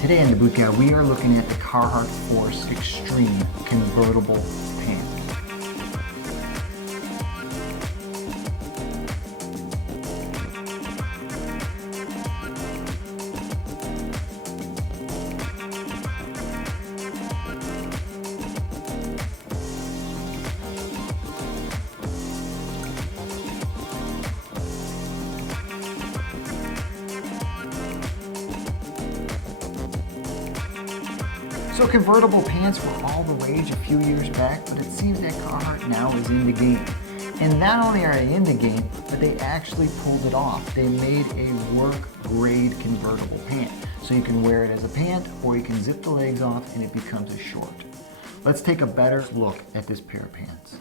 Today in the Boot Guide, we are looking at the Carhartt Force Extreme convertible pant. So convertible pants were all the rage a few years back, but it seems that Carhartt now is in the game. And not only are they in the game, but they actually pulled it off. They made a work-grade convertible pant. So you can wear it as a pant, or you can zip the legs off and it becomes a short. Let's take a better look at this pair of pants.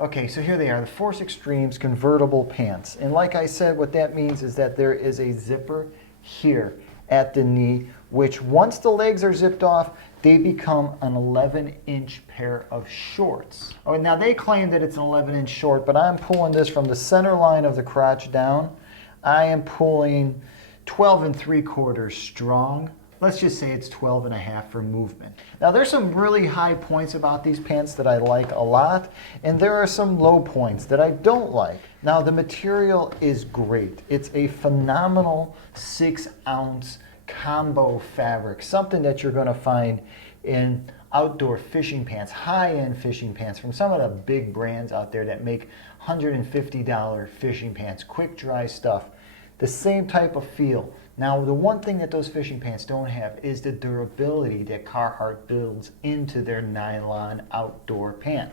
Okay, so here they are, the Force Extremes convertible pants. And like I said, what that means is that there is a zipper here at the knee, which once the legs are zipped off, they become an 11-inch pair of shorts. Oh, now they claim that it's an 11-inch short, but I'm pulling this from the center line of the crotch down. I am pulling 12 3/4 strong. Let's just say it's 12 1/2 for movement. Now there's some really high points about these pants that I like a lot, and there are some low points that I don't like. Now the material is great. It's a phenomenal 6-ounce combo fabric, something that you're going to find in outdoor fishing pants, high-end fishing pants from some of the big brands out there that make $150 fishing pants, quick dry stuff. The same type of feel. Now the one thing that those fishing pants don't have is the durability that Carhartt builds into their nylon outdoor pant.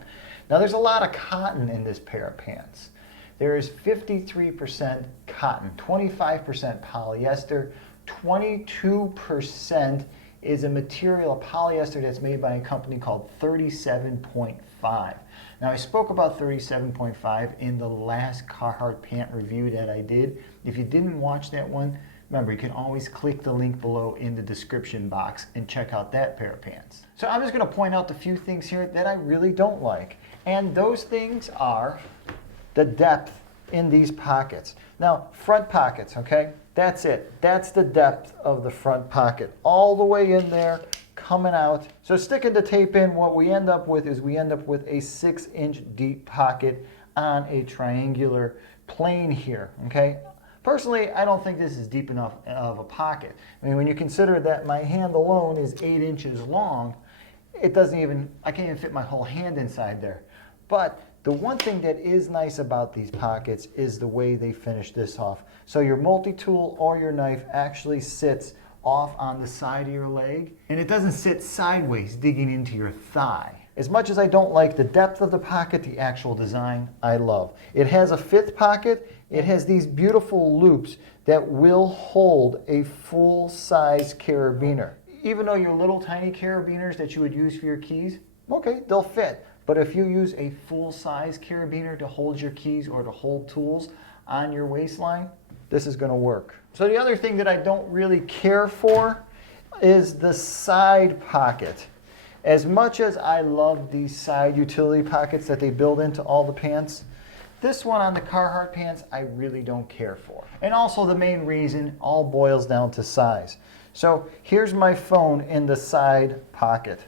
Now there's a lot of cotton in this pair of pants. There is 53% cotton, 25% polyester, 22% is a material, a polyester that's made by a company called 37.5. Now I spoke about 37.5 in the last Carhartt pant review that I did. If you didn't watch that one, remember you can always click the link below in the description box and check out that pair of pants. So I'm just going to point out a few things here that I really don't like. And those things are the depth in these pockets. Now front pockets, okay? That's it. That's the depth of the front pocket. All the way in there, coming out. So sticking the tape in, what we end up with is we end up with a 6-inch deep pocket on a triangular plane here, okay? Personally, I don't think this is deep enough of a pocket. I mean, when you consider that my hand alone is 8 inches long, it doesn't even, I can't even fit my whole hand inside there. But the one thing that is nice about these pockets is the way they finish this off. So your multi-tool or your knife actually sits off on the side of your leg, and it doesn't sit sideways digging into your thigh. As much as I don't like the depth of the pocket, the actual design I love. It has a 5th pocket. It has these beautiful loops that will hold a full-size carabiner. Even though your little tiny carabiners that you would use for your keys, okay, they'll fit. But if you use a full-size carabiner to hold your keys or to hold tools on your waistline, this is going to work. So the other thing that I don't really care for is the side pocket. As much as I love these side utility pockets that they build into all the pants, this one on the Carhartt pants I really don't care for. And also the main reason all boils down to size. So here's my phone in the side pocket.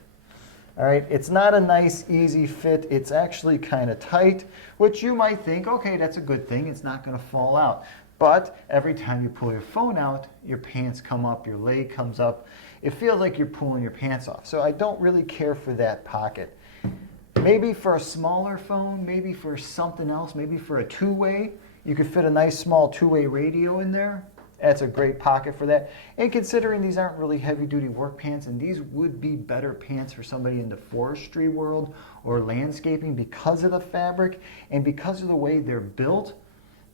All right, it's not a nice, easy fit. It's actually kind of tight, which you might think, okay, that's a good thing. It's not going to fall out. But every time you pull your phone out, your pants come up, your leg comes up. It feels like you're pulling your pants off. So I don't really care for that pocket. Maybe for a smaller phone, maybe for something else, maybe for a two-way, you could fit a nice small two-way radio in there. That's a great pocket for that. And considering these aren't really heavy-duty work pants, and these would be better pants for somebody in the forestry world or landscaping because of the fabric and because of the way they're built,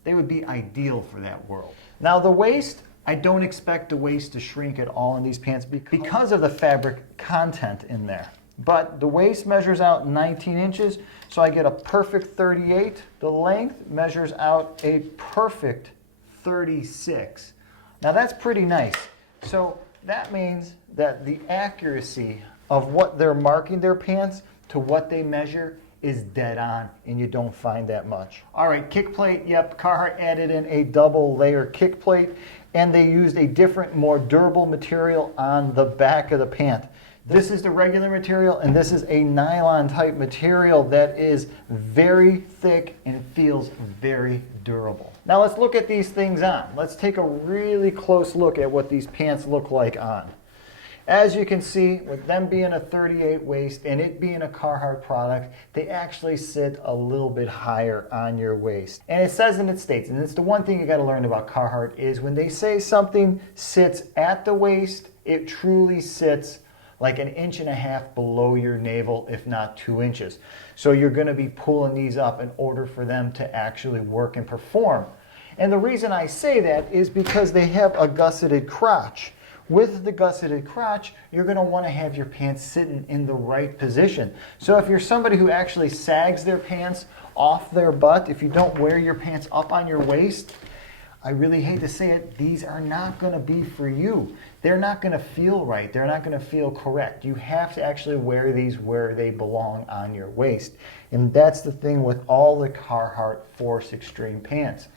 they would be ideal for that world. Now the waist, I don't expect the waist to shrink at all in these pants because of the fabric content in there. But the waist measures out 19 inches, so I get a perfect 38. The length measures out a perfect 36. Now that's pretty nice. So that means that the accuracy of what they're marking their pants to what they measure is dead on, and you don't find that much. All right, kick plate. Yep, Carhartt added in a double layer kick plate, and they used a different, more durable material on the back of the pant. This is the regular material, and this is a nylon type material that is very thick and feels very durable. Now let's look at these things on. Let's take a really close look at what these pants look like on. As you can see, with them being a 38 waist and it being a Carhartt product, they actually sit a little bit higher on your waist. And it says and it states, and it's the one thing you got to learn about Carhartt, is when they say something sits at the waist, it truly sits like 1.5 inches below your navel, if not 2 inches. So you're going to be pulling these up in order for them to actually work and perform. And the reason I say that is because they have a gusseted crotch. With the gusseted crotch, you're going to want to have your pants sitting in the right position. So if you're somebody who actually sags their pants off their butt, if you don't wear your pants up on your waist, I really hate to say it, these are not going to be for you. They're not going to feel right. They're not going to feel correct. You have to actually wear these where they belong on your waist. And that's the thing with all the Carhartt Force Extreme pants,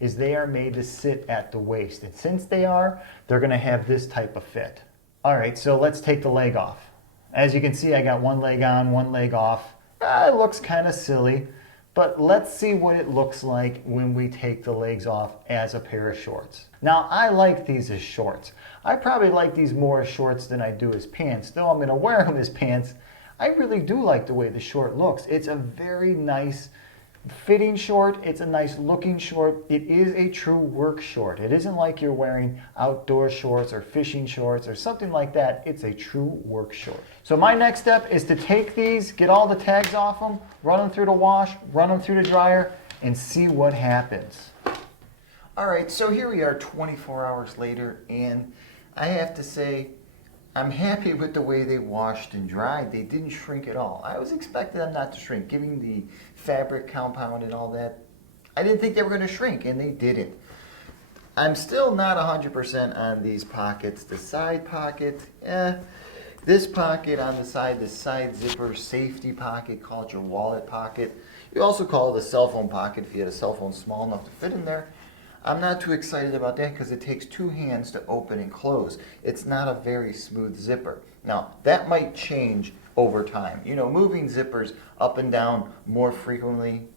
is they are made to sit at the waist. And since they are, they're going to have this type of fit. All right, so let's take the leg off. As you can see, I got one leg on, one leg off. It looks kind of silly, but let's see what it looks like when we take the legs off as a pair of shorts. Now, I like these as shorts. I probably like these more as shorts than I do as pants. Though I'm going to wear them as pants, I really do like the way the short looks. It's a very nice fitting short. It's a nice looking short. It is a true work short. It isn't like you're wearing outdoor shorts or fishing shorts or something like that. It's a true work short. So my next step is to take these, get all the tags off them, run them through the wash, run them through the dryer, and see what happens. All right, so here we are 24 hours later, and I have to say, I'm happy with the way they washed and dried. They didn't shrink at all. I was expecting them not to shrink, given the fabric compound and all that. I didn't think they were going to shrink, and they didn't. I'm still not 100% on these pockets. The side pocket, this pocket on the side zipper safety pocket, call it your wallet pocket. You also call it a cell phone pocket if you had a cell phone small enough to fit in there. I'm not too excited about that because it takes 2 hands to open and close. It's not a very smooth zipper. Now, that might change over time. You know, moving zippers up and down more frequently,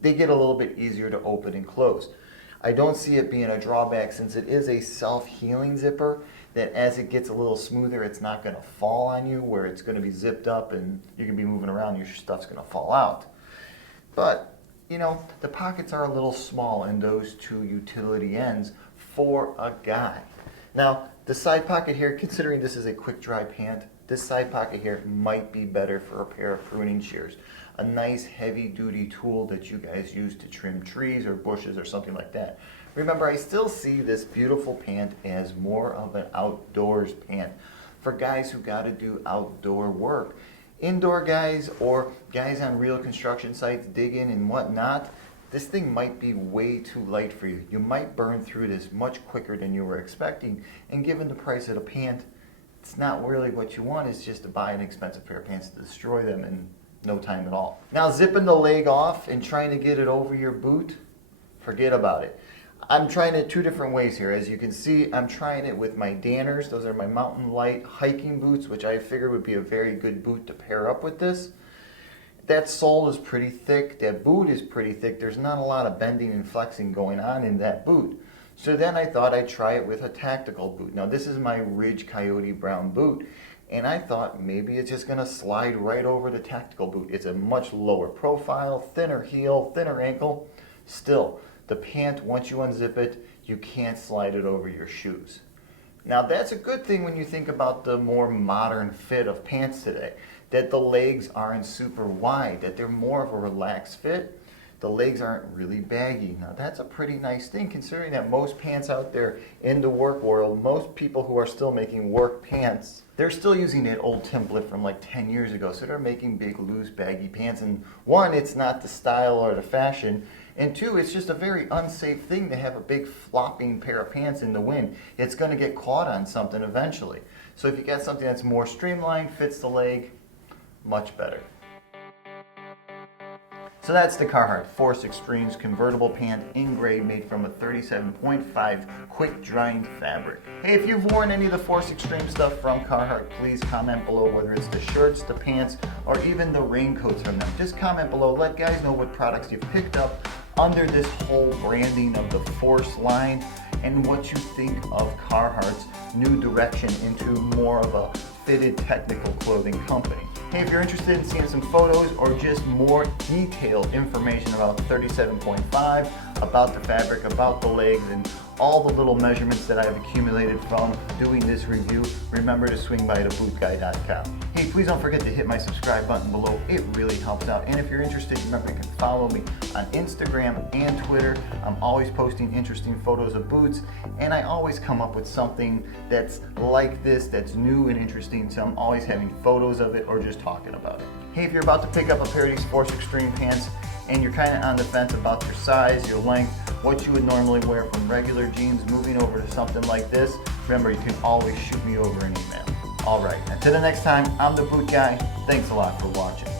they get a little bit easier to open and close. I don't see it being a drawback since it is a self-healing zipper, that as it gets a little smoother, it's not going to fall on you where it's going to be zipped up and you can be moving around, your stuff's going to fall out. But you know, the pockets are a little small in those 2 utility ends for a guy. Now, the side pocket here, considering this is a quick dry pant, this side pocket here might be better for a pair of pruning shears. A nice heavy duty tool that you guys use to trim trees or bushes or something like that. Remember, I still see this beautiful pant as more of an outdoors pant for guys who got to do outdoor work. Indoor guys or guys on real construction sites digging and whatnot, this thing might be way too light for you. You might burn through this much quicker than you were expecting, and given the price of the pant, it's not really what you want. It's just to buy an expensive pair of pants to destroy them in no time at all. Now, zipping the leg off and trying to get it over your boot, forget about it. I'm trying it 2 different ways here. As you can see, I'm trying it with my Danners. Those are my Mountain Light hiking boots, which I figured would be a very good boot to pair up with this. That sole is pretty thick. That boot is pretty thick. There's not a lot of bending and flexing going on in that boot. So then I thought I'd try it with a tactical boot. Now this is my Ridge Coyote Brown boot, and I thought maybe it's just going to slide right over the tactical boot. It's a much lower profile, thinner heel, thinner ankle. Still, the pant, once you unzip it, you can't slide it over your shoes. Now that's a good thing when you think about the more modern fit of pants today, that the legs aren't super wide, that they're more of a relaxed fit. The legs aren't really baggy. Now that's a pretty nice thing considering that most pants out there in the work world, most people who are still making work pants, they're still using that old template from like 10 years ago. So they're making big, loose, baggy pants. And 1, it's not the style or the fashion. And 2, it's just a very unsafe thing to have a big flopping pair of pants in the wind. It's going to get caught on something eventually. So if you got something that's more streamlined, fits the leg, much better. So that's the Carhartt Force Extremes convertible pant in gray, made from a 37.5 quick drying fabric. Hey, if you've worn any of the Force Extreme stuff from Carhartt, please comment below, whether it's the shirts, the pants, or even the raincoats from them. Just comment below, let guys know what products you've picked up under this whole branding of the Force line, and what you think of Carhartt's new direction into more of a fitted technical clothing company. Hey, if you're interested in seeing some photos or just more detailed information about 37.5, about the fabric, about the legs, and all the little measurements that I've accumulated from doing this review, remember to swing by to bootguy.com. Hey, please don't forget to hit my subscribe button below. It really helps out. And if you're interested, remember you can follow me on Instagram and Twitter. I'm always posting interesting photos of boots, and I always come up with something that's like this, that's new and interesting, so I'm always having photos of it or just talking about it. Hey, if you're about to pick up a pair of these Force Extreme pants and you're kind of on the fence about your size, your length, what you would normally wear from regular jeans moving over to something like this, remember you can always shoot me over an email. Alright, until the next time, I'm the Boot Guy. Thanks a lot for watching.